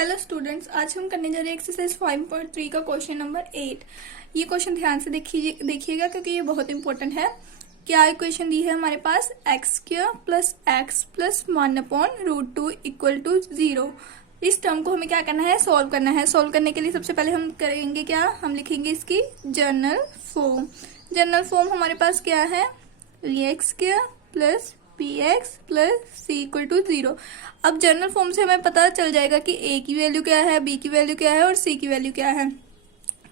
Hello students, आज हम करने जा रहे हैं एक्सरसाइज 5.3 का क्वेश्चन नंबर 8। ये क्वेश्चन ध्यान से देखिएगा क्योंकि ये बहुत इंपॉर्टेंट है। क्या इक्वेशन दी है हमारे पास x² plus x plus 1/√2 equal to 0। इस टर्म को हमें क्या करना है, सॉल्व करना है। सॉल्व करने के लिए सबसे पहले हम करेंगे क्या, हम लिखेंगे इसकी जनरल फॉर्म। जनरल फॉर्म हमारे पास क्या है, x² plus px plus c equal to 0। अब जनरल फॉर्म से हमें पता चल जाएगा कि a की वैल्यू क्या है, b की वैल्यू क्या है और c की वैल्यू क्या है।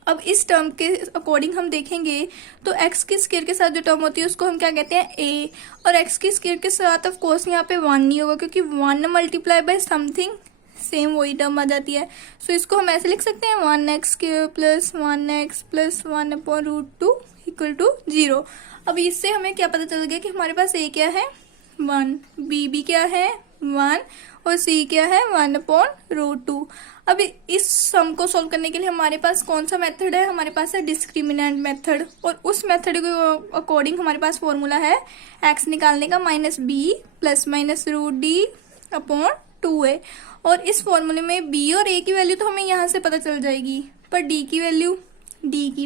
अब इस टर्म के अकॉर्डिंग हम देखेंगे तो x की स्क्वायर के साथ जो टर्म होती है उसको हम क्या कहते हैं, a। और x की स्क्वायर के साथ ऑफ कोर्स यहाँ पे 1 नहीं होगा क्योंकि 1 मल्टीप्लाई बाय समथिंग सेम वही टर्म आ जाती है। सो इसको हम ऐसे लिख सकते हैं 1x² plus 1x plus 1/√2 equal to 0। अब इससे हमें क्या पता चल गया कि हमारे पास a क्या है 1, b क्या है 1 और c क्या है 1/√2। अब इस सम को सॉल्व करने के लिए हमारे पास कौन सा मेथड है, हमारे पास है डिस्क्रिमिनेंट मेथड। और उस मेथड के अकॉर्डिंग हमारे पास फॉर्मूला है x निकालने का -b प्लस -√d/2a। और इस फॉर्मूले में b और a की वैल्यू तो हमें यहाँ से पता चल जाएगी, पर d की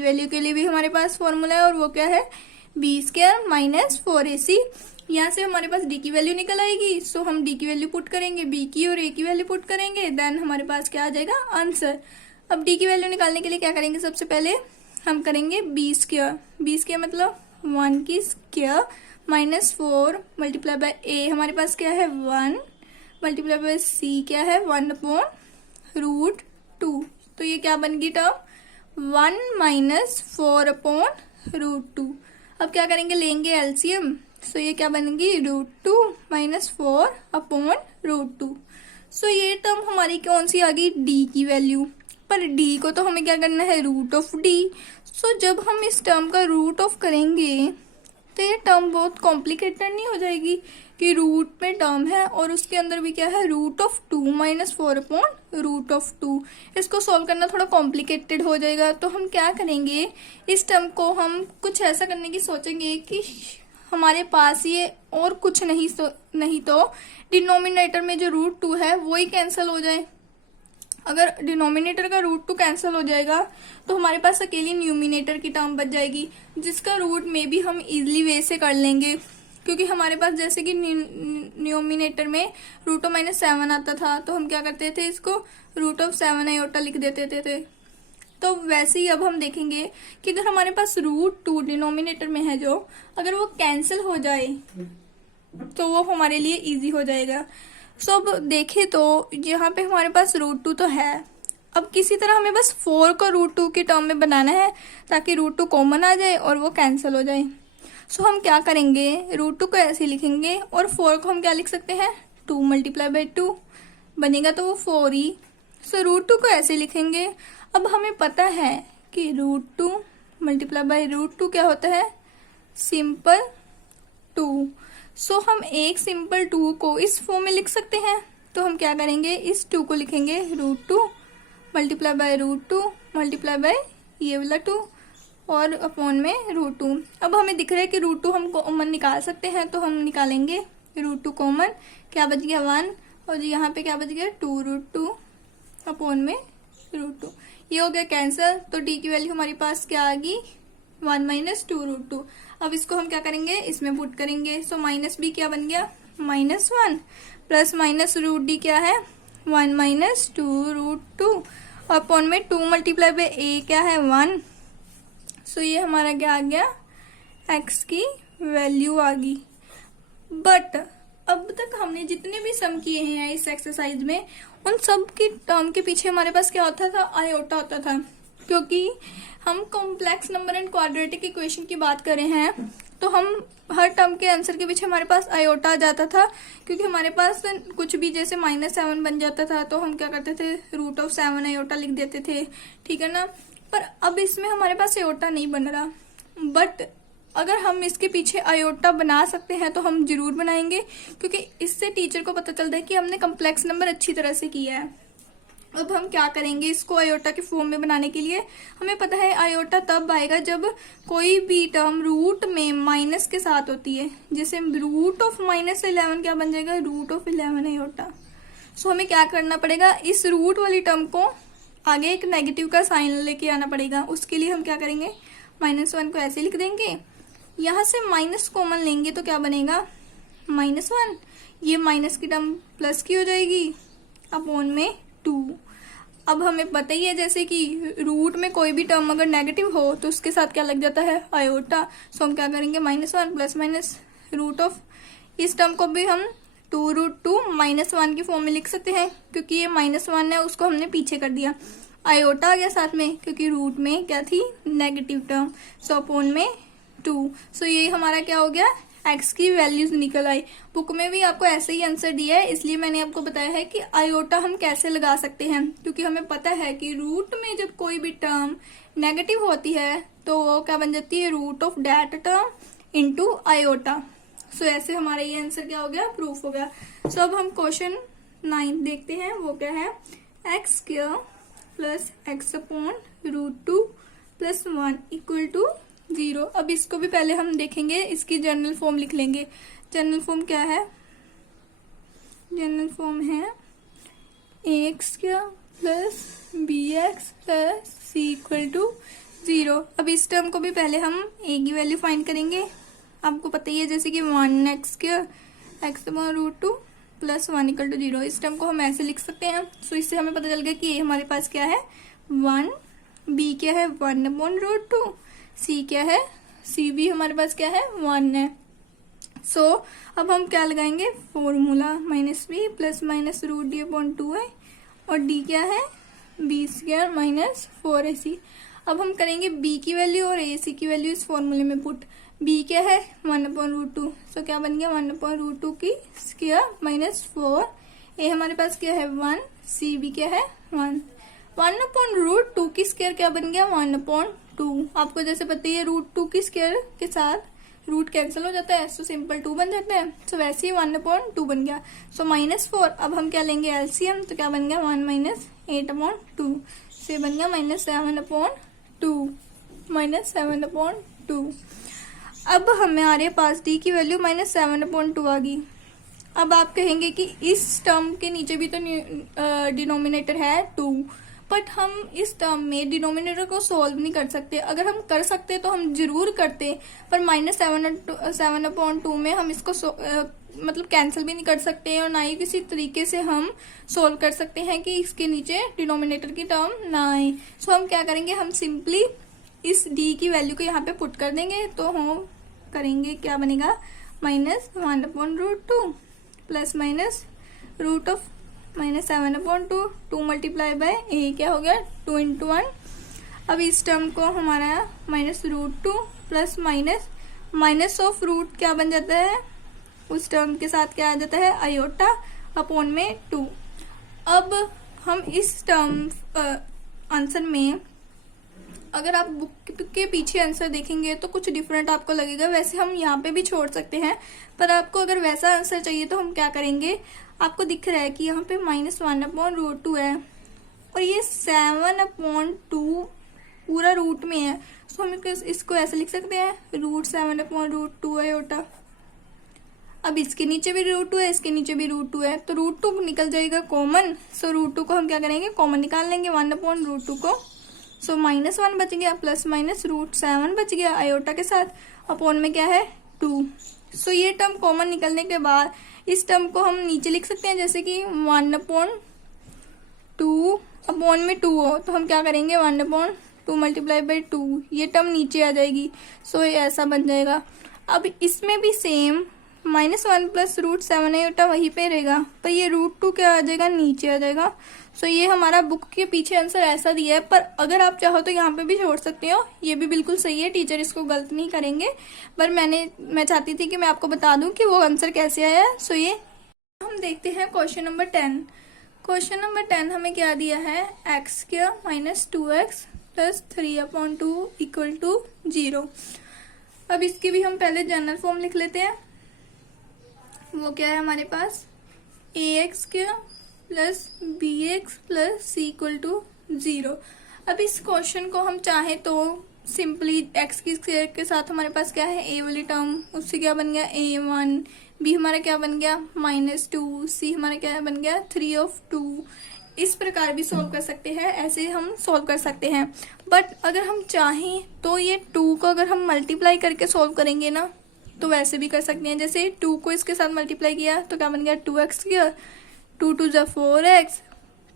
वैल्यू के लिए भी हमारे पास फॉर्मूला है और वो क्या है b² माइनस 4ac। यहाँ से हमारे पास d की वैल्यू निकल आएगी। सो हम d की वैल्यू पुट करेंगे, b की और a की वैल्यू पुट करेंगे, देन हमारे पास क्या आ जाएगा आंसर। अब d की वैल्यू निकालने के लिए क्या करेंगे, सबसे पहले हम करेंगे b² मतलब 1 की square minus 4 multiply by a हमारे पास क्या है 1 मल्टीप्लाई बाय c क्या है 1/√2। तो ये क्या बन गई टर्म 1 माइनस 4/√2। अब क्या करेंगे, लेंगे एलसीएम। सो ये क्या बनेगी √2 माइनस 4/√2। सो ये टर्म हमारी कौन सी आ गई, d की वैल्यू। पर d को तो हमें क्या करना है √d। सो जब हम इस टर्म का रूट ऑफ करेंगे तो ये टर्म बहुत कॉम्प्लिकेटेड नहीं हो जाएगी कि रूट में टर्म है और उसके अंदर भी क्या है √2 माइनस 4/√2। इसको सॉल्व करना थोड़ा कॉम्प्लिकेटेड हो जाएगा। तो हम क्या करेंगे, इस टर्म को हम कुछ ऐसा करने की सोचेंगे कि हमारे पास ये और कुछ नहीं तो डिनोमिनेटर में जो √2 है वो ही कैंसिल हो जाए। अगर डिनोमिनेटर का √2 कैंसिल हो जाएगा तो हमारे पास अकेली न्यूमिनेटर की टर्म बच जाएगी, जिसका रूट में भी हम इजीली वे से कर लेंगे। क्योंकि हमारे पास जैसे कि न्यूमिनेटर में √7 आता था तो हम क्या करते थे, इसको √7 लिख देते थे। तो वैसे ही अब हम देखेंगे कि अगर हमारे पास √2 डिनोमिनेटर में है जो, अगर वो कैंसिल हो जाए तो वो हमारे लिए इजी हो जाएगा। सो अब देखें तो यहाँ पे हमारे पास √2 तो है। अब किसी तरह हमें बस 4 को √2 के टर्म में बनाना है ताकि √2 कॉमन आ जाए और वो कैंसिल हो जाए। सो हम क्या करेंगे, √2 को ऐसे लिखेंगे और 4 को हम क्या लिख सकते हैं 2 मल्टीप्लाई बाय 2 बनेगा तो वो 4 ही। सो √2 को ऐसे लिखेंगे। अब हमें पता है कि √2 मल्टीप्लाई बाय √2 क्या होता है, सिंपल 2। सो हम एक सिंपल 2 को इस फॉर्म में लिख सकते हैं। तो हम क्या करेंगे, इस 2 को लिखेंगे √2 मल्टीप्लाई बाय √2 मल्टीप्लाई बाय ये वाला 2 और अपॉन में √2। अब हमें दिख रहा है कि √2 हम कॉमन निकाल सकते हैं तो हम निकालेंगे √2 कॉमन। क्या बच गया 1 और यहाँ पे क्या बच गया 2√2 अपॉन में √2। ये हो गया कैंसिल। तो d की वैल्यू हमारे पास क्या आ गई 1 माइनस 2√2। अब इसको हम क्या करेंगे, इसमें पुट करेंगे। सो माइनस b क्या बन गया -1 प्लस -√d क्या है 1 माइनस 2√2 अपॉन में 2 मल्टीप्लाई बाय a क्या है 1। सो ये हमारा क्या आ गया, x की वैल्यू आ गई। बट अब तक हमने जितने भी सम किए हैं इस एक्सरसाइज में, उन सब की टर्म के पीछे हमारे पास क्या होता था, आयोटा होता था। क्योंकि हम complex number and quadratic equation की बात कर रहे हैं तो हम हर टर्म के आंसर के पीछे हमारे पास आयोटा आ जाता था। क्योंकि हमारे पास कुछ भी जैसे -7 बन जाता था तो हम क्या करते थे √7 आयोटा लिख देते थे, ठीक है ना। पर अब इसमें हमारे पास आयोटा नहीं बन रहा, बट अगर हम इसके पीछे आयोटा बना सकते हैं तो हम जरूर बनाएंगे। क्योंकि इससे टीचर को पता चलता है कि हमने कॉम्प्लेक्स नंबर अच्छी तरह से किया है। अब हम क्या करेंगे, इसको आयोटा के फॉर्म में बनाने के लिए हमें पता है आयोटा तब आएगा जब कोई भी टर्म रूट में माइनस के साथ होती है। जैसे √11 क्या बन जाएगा √11 आयोटा। सो हमें क्या करना पड़ेगा, इस रूट वाली टर्म को आगे एक नेगेटिव का साइन लेके आना पड़ेगा। उसके लिए हम क्या करेंगे, -1 को ऐसे लिख देंगे, यहाँ से माइनस कॉमन लेंगे तो क्या बनेगा, -1, ये माइनस की टर्म प्लस की हो जाएगी अपॉन में 2। अब हमें पता ही है जैसे कि रूट में कोई भी टर्म अगर नेगेटिव हो तो उसके साथ क्या लग जाता है, आयोटा। सो हम क्या करेंगे, -1 प्लस माइनस रूट ऑफ, इस टर्म को भी हम 2√2 -1 की फॉर्म में लिख सकते हैं, क्योंकि ये -1 है उसको हमने पीछे कर दिया, आयोटा आ गया साथ में, क्योंकि रूट में क्या थी, नेगेटिव टर्म। सो अपॉन में 2। सो ये हमारा क्या हो गया, एक्स की वैल्यूज निकल आई। बुक में भी आपको ऐसे ही आंसर दिया है, इसलिए मैंने आपको बताया है कि आयोटा हम कैसे लगा सकते हैं, क्योंकि हमें पता है कि रूट में जब कोई भी टर्म नेगेटिव होती है तो वो क्या बन जाती है, root of that term into iota. सो ऐसे हमारा ये आंसर क्या हो गया, प्रूफ हो गया। सो अब हम क्वेश्चन 9 देखते हैं, वो क्या है, x square plus x upon √2 plus 1 equal to 0। अब इसको भी पहले हम देखेंगे, इसकी जनरल फॉर्म लिख लेंगे। जनरल फॉर्म क्या है, जनरल फॉर्म है ax plus bx plus c equal to 0। अब इस टर्म को भी पहले हम a की वैल्यू फाइंड करेंगे। आपको पता ही है जैसे कि 1x² x upon √2 plus 1 equal to 0, इस टर्म को हम ऐसे लिख सकते हैं। सो इससे हमें पता चल गया कि a हमारे पास क्या है 1, b क्या है 1 अपॉन √2, c क्या है, c भी हमारे पास क्या है 1 है। सो अब हम क्या लगाएंगे, formula -b plus minus √d upon 2 है, और d क्या है b² माइनस 4ac। अब हम करेंगे b की वैल्यू और ac की वैल्यू इस फॉर्मूले में पुट। b क्या है 1 अपॉन √2, सो क्या बन गया 1 अपॉन √2 की स्क्वायर माइनस 4, a हमारे पास क्या है 1, c भी क्या है 1 अपॉन √2 की स्क्वायर क्या बन गया 1 अपॉन 2। आपको जैसे पता ही है √2 की स्क्वायर के साथ रूट कैंसिल हो जाता है, सो सिंपल 2 बन जाता है। सो वैसे ही 1 अपॉन 2 बन गया। सो -4, अब हम क्या लेंगे एलसीएम, तो क्या बन गया 1 माइनस 8 अपॉन 2, से बन गया -7 अपॉन 2, -7 अपॉन 2। अब हमारे पास डी की वैल्यू -7 अपॉन 2 आ गई। अब आप कहेंगे कि इस टर्म के नीचे भी तो डिनोमिनेटर है 2, बट हम इस टर्म में डिनोमिनेटर को सॉल्व नहीं कर सकते। अगर हम कर सकते तो हम जरूर करते, पर -7 अपॉन 2 में हम इसको मतलब कैंसिल भी नहीं कर सकते और ना ही किसी तरीके से हम सॉल्व कर सकते हैं कि इसके नीचे डिनोमिनेटर की टर्म ना आए। सो हम क्या करेंगे, हम सिंपली इस d की वैल्यू को यहाँ पे पुट कर देंगे, तो हम करेंगे क्या बनेगा -1 upon √2 plus minus root of -7 upon 2, 2 multiply by a क्या हो गया 2 × 1। अब इस टर्म को हमारा -√2 प्लस माइनस ऑफ रूट क्या बन जाता है, उस टर्म के साथ क्या आ जाता है आयोटा अपॉन में 2। अब हम इस टर्म आंसर में अगर आप बुक के पीछे आंसर देखेंगे तो कुछ डिफरेंट आपको लगेगा, वैसे हम यहाँ पे भी छोड़ सकते हैं, पर आपको अगर वैसा आंसर चाहिए तो हम क्या करेंगे, आपको दिख रहा है कि यहाँ पे -1 अपॉन √2 है और ये 7 अपॉन 2 पूरा रूट में है, तो हम इसको ऐसे लिख सकते हैं √7 अपॉन √2 आयोटा। अब इसके नीचे भी √2 है, इसके नीचे भी √2 है, तो √2 निकल जाएगा कॉमन। सो √2 को हम क्या करेंगे, कॉमन निकाल लेंगे 1 अपॉन √2 को। सो -1 बच गया प्लस माइनस √7 बच गया आयोटा के साथ, अपॉन में क्या है 2। सो ये टर्म कॉमन निकलने के बाद इस टर्म को हम नीचे लिख सकते हैं, जैसे कि 1 अपॉन 2 अपॉन में 2 हो तो हम क्या करेंगे 1 अपॉन 2 मल्टीप्लाई बाई 2, ये टर्म नीचे आ जाएगी। सो ये ऐसा बन जाएगा। अब इसमें भी सेम -1 प्लस √7 आयोटा वहीं पे रहेगा, पर ये √2 क्या आ जाएगा, नीचे आ जाएगा। सो ये हमारा बुक के पीछे आंसर ऐसा दिया है, पर अगर आप चाहो तो यहाँ पे भी छोड़ सकते हो, ये भी बिल्कुल सही है, टीचर इसको गलत नहीं करेंगे। पर मैं चाहती थी कि मैं आपको बता दूं कि वो आंसर कैसे आया है। सो ये हम देखते हैं क्वेश्चन नंबर 10। क्वेश्चन नंबर 10 हमें क्या दिया है, x² minus 2x plus 3 upon 2 equal to 0। अब इसकी भी हम पहले जनरल फॉर्म लिख लेते हैं। वो क्या है हमारे पास, ax² plus bx plus c equal to 0। अब इस क्वेश्चन को हम चाहे तो सिंपली x की स्क्वायर के साथ हमारे पास क्या है a वाली टर्म, उससे क्या बन गया a1, बी हमारा क्या बन गया -2, सी हमारा क्या बन गया 3/2। इस प्रकार भी सॉल्व कर सकते हैं, ऐसे हम सॉल्व कर सकते हैं। बट अगर हम चाहें तो ये 2 को अगर हम मल्टीप्लाई करके सॉल्व करेंगे ना तो वैसे भी कर सकते हैं। जैसे 2 को इसके साथ मल्टीप्लाई किया तो क्या बन गया 2x², 2 2 जा 4x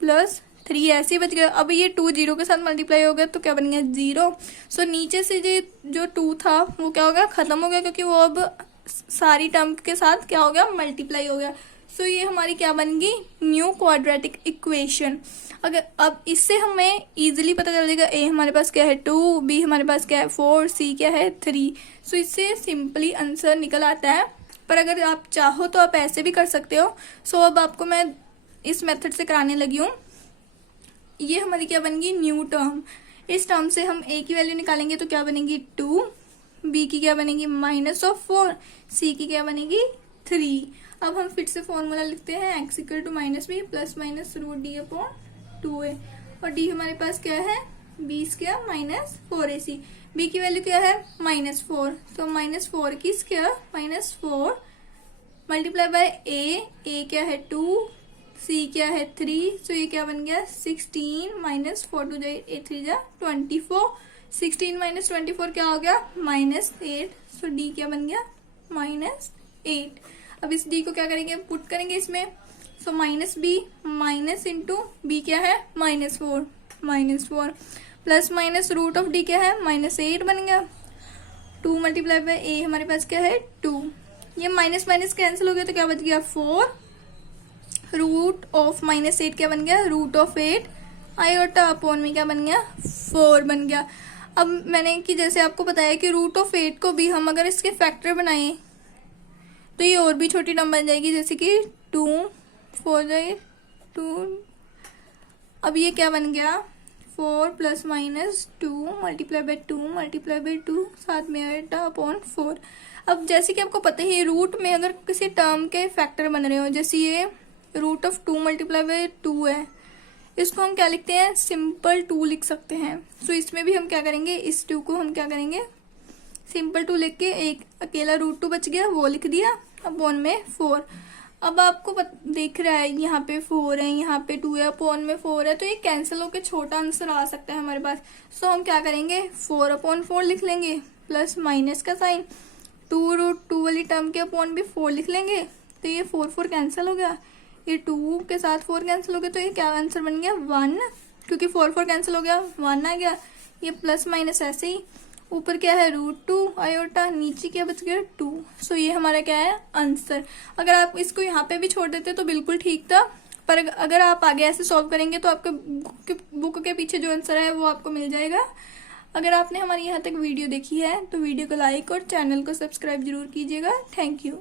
प्लस 3 ऐसे ही बच गया। अब ये 2 0 के साथ मल्टीप्लाई हो गया तो क्या बन गया 0। सो नीचे से जो 2 था वो क्या हो गया खत्म हो गया, क्योंकि वो अब सारी टर्म के साथ क्या हो गया मल्टीप्लाई हो गया। सो ये हमारी क्या बन गई न्यू क्वाड्रेटिक इक्वेशन। अगर अब इससे हमें इजीली पता चल जाएगा ए हमारे पास क्या है 2, बी हमारे पास क्या है 4, सी क्या है 3। सो इससे सिंपली आंसर निकल आता है। पर अगर आप चाहो तो आप ऐसे भी कर सकते हो। सो अब आपको मैं इस मेथड से कराने लगी हूँ। ये हमारी क्या बन गई न्यू टर्म। इस टर्म से हम ए की वैल्यू निकालेंगे तो क्या बनेगी 2, बी की क्या बनेगी -4, सी की क्या बनेगी 3। अब हम फिर से फॉर्मूला लिखते हैं x = -b + √d/2a। और d हमारे पास क्या है b² -4ac। b की वैल्यू क्या है -4, तो -4 की स्क्वायर -4 मल्टीप्लाई बाय a क्या है 2, c क्या है 3। सो ये क्या बन गया 16 -4 2 8 3 जा 24। 16 - 24 क्या हो गया -8। सो d क्या बन गया -8। अब इस d को क्या करेंगे पुट करेंगे इसमें। सो -b -b क्या है -4 प्लस √d क्या है -8 बन गया। 2 मल्टीप्लाई बाय a हमारे पास क्या है 2। ये माइनस माइनस कैंसिल हो गया तो क्या बच गया 4। √(-8) क्या बन गया √8 आयोटा अपॉन में क्या बन गया 4 बन गया। अब मैंने कि जैसे आपको बताया कि √8 को भी हम अगर इसके फैक्टर बनाएं तो ये और भी छोटी टर्म बन जाएगी, जैसे कि 2 4 जाए 2। अब ये क्या बन गया 4 ± 2 मल्टीप्लाई बाय 2 साथ में आयोटा अपॉन 4। अब जैसे कि आपको पता है रूट में अगर किसी टर्म के फैक्टर बन रहे हो, जैसे ये √2 मल्टीप्लाई बाय 2 है, इसको हम क्या लिखते हैं सिंपल 2 लिख सकते हैं। सो इसमें भी हम क्या करेंगे इस 2 को हम क्या करेंगे सिंपल 2 लिख के एक अकेला √2 बच गया वो लिख दिया अपॉन में 4। अब आपको देख रहा है यहाँ पे 4 है, यहाँ पे 2 है, अपॉन में 4 है, तो ये कैंसिल होकर छोटा आंसर आ सकता है हमारे पास। सो हम क्या करेंगे 4/4 लिख लेंगे प्लस माइनस का साइन 2√2 वाली टर्म के अपॉन भी 4 लिख लेंगे। तो ये 4 कैंसिल हो गया, ये 2 के साथ 4 कैंसिल हो गया, तो ये क्या आंसर बन गया 1, क्योंकि 4 कैंसिल हो गया 1 आ गया। ये प्लस माइनस ऐसे ही ऊपर क्या है √2 आयोटा, नीचे क्या बच गया 2। सो ये हमारा क्या है आंसर। अगर आप इसको यहाँ पे भी छोड़ देते तो बिल्कुल ठीक था, पर अगर आप आगे ऐसे सॉल्व करेंगे तो आपके बुक के पीछे जो आंसर है वो आपको मिल जाएगा। अगर आपने हमारी यहाँ तक वीडियो देखी है तो वीडियो को लाइक और चैनल को सब्सक्राइब जरूर कीजिएगा। Thank you.